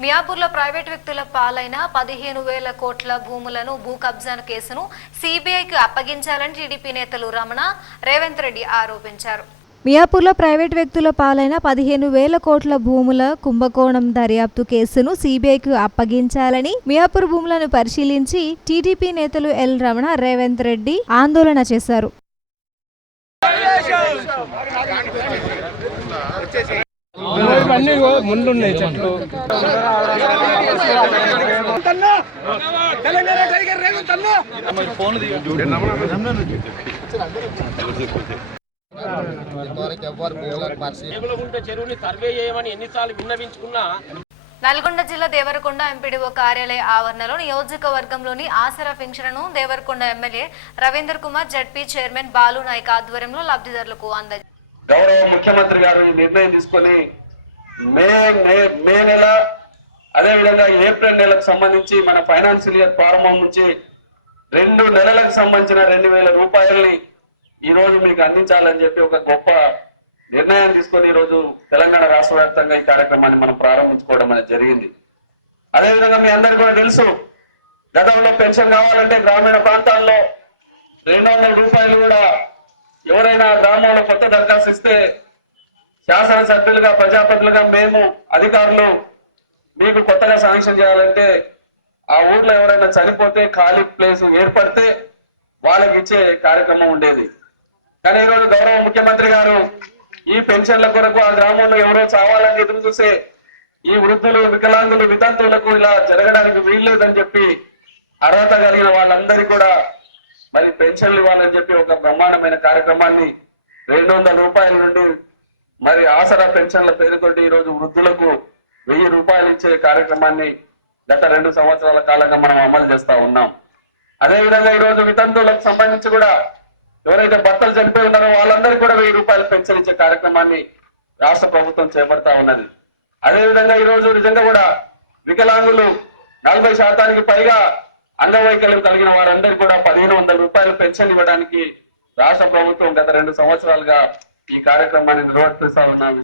మియాపూర్లో private వ్యక్తుల పాలైన 15,000 కోట్ల భూములను భూ కబ్జా కేసును సిబిఐకి అప్పగించాలని టీడీపీ నేతలు రమణ, రేవంత్ రెడ్డి ఆరోపించారు. మియాపూర్లో ప్రైవేట్ వ్యక్తుల పాలైన 15,000 కోట్ల భూముల కుంభకోణం దర్యాప్తు కేసును సిబిఐకి అప్పగించాలని మియాపూర్ భూములను పరిశీలించి టీడీపీ నేతలు ఎల్ రమణ, రేవంత్ రెడ్డి ఆందోళన చేశారు. ముందున్నాయి చెట్లు. నల్గొండ జిల్లా దేవరకొండ ఎంపీడీఓ కార్యాలయ ఆవరణలో నియోజకవర్గంలోని ఆసరా పెన్షన్ను Devarakonda MLA Ravinder Kumar, ZP chairman Balu Naik ఆధ్వర్యంలో లబ్ధిదారులకు అందజేశారు. గౌరవ ముఖ్యమంత్రి గారు ఈ నిర్ణయం తీసుకొని మే నెల అదేవిధంగా ఏప్రిల్ నెలకు సంబంధించి మన ఫైనాన్షియల్ ఇయర్ ప్రారంభం నుంచి 2 నెలలకు సంబంధించిన 2,000 రూపాయలని ఈ రోజు మీకు అందించాలని చెప్పి ఒక గొప్ప నిర్ణయం తీసుకొని ఈ రోజు తెలంగాణ రాష్ట్ర వ్యాప్తంగా ఈ కార్యక్రమాన్ని మనం ప్రారంభించుకోవడం అనేది జరిగింది. అదేవిధంగా మీ అందరికీ కూడా తెలుసు, గతంలో పెన్షన్ కావాలంటే గ్రామీణ ప్రాంతాల్లో 200 రూపాయలు కూడా ఎవరైనా గ్రామంలో కొత్త దరఖాస్తు ఇస్తే శాసనసభ్యులుగా, ప్రజాప్రతినిధులుగా మేము అధికారులు మీకు కొత్తగా శాంక్షన్ చేయాలంటే ఆ ఊర్లో ఎవరైనా చనిపోతే ఖాళీ ప్లేస్ ఏర్పడితే వాళ్ళకి ఇచ్చే కార్యక్రమం ఉండేది. కానీ ఈరోజు గౌరవ ముఖ్యమంత్రి గారు ఈ పెన్షన్ల కొరకు ఆ గ్రామంలో ఎవరో చావాలని ఎదురు చూసే ఈ వృద్ధులు, వికలాంగులు, వితంతువులకు ఇలా జరగడానికి వీల్లేదని చెప్పి అర్హత కలిగిన వాళ్ళందరికీ కూడా మరి పెన్షన్లు ఇవ్వాలని చెప్పి ఒక బ్రహ్మాండమైన కార్యక్రమాన్ని 200 రూపాయల నుండి మరి ఆసరా పెన్షన్ల పేరుతోటి ఈ రోజు వృద్ధులకు 1000 రూపాయలు ఇచ్చే కార్యక్రమాన్ని గత 2 సంవత్సరాల కాలంగా మనం అమలు చేస్తా ఉన్నాం. అదేవిధంగా ఈ రోజు వితంతువులకు సంబంధించి కూడా ఎవరైతే భర్తలు చనిపోయి ఉన్నారో వాళ్ళందరికీ కూడా 1000 రూపాయలు పెన్షన్ ఇచ్చే కార్యక్రమాన్ని రాష్ట్ర ప్రభుత్వం చేపడతా ఉన్నది. అదేవిధంగా ఈ రోజు నిజంగా కూడా వికలాంగులు 40% పైగా అంగవైకల్యం కలిగిన వారందరికీ కూడా 1,500 రూపాయలు పెన్షన్ ఇవ్వడానికి రాష్ట్ర ప్రభుత్వం గత 2 సంవత్సరాలుగా ఈ కార్యక్రమాన్ని నిర్వర్తిస్తా ఉన్నాం.